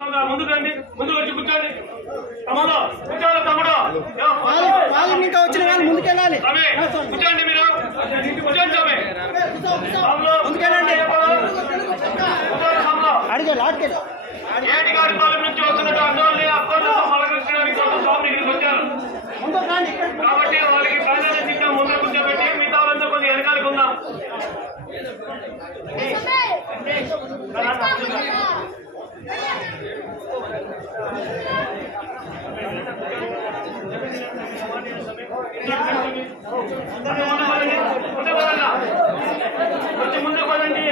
ముందు రండి, ముందు వచ్చి కూర్చోండి. తమ్ముడు కూర్చోండి, తమ్ముడు వాళ్ళు ఇంకా వచ్చిన వాళ్ళు ముందుకెళ్ళాలి. కూర్చోండి, మీరు కూర్చోండి. ముందుకెళ్ళండి. అడిగారు ఏటిగారిపాలెం నుంచి వస్తున్నట్టు అన్నోళ్ళని అక్కలు పలకరించడానికి కోసం స్వామి దగ్గరికి వచ్చారు కాబట్టి వాళ్ళకి ప్రాధాన్యత ఇచ్చాం. ముందు కూర్చోబెట్టి మిగతా వాళ్ళంతా కొద్దిగా వెనకాలకు ఉందాం. కొంచెం ముందు పదండి.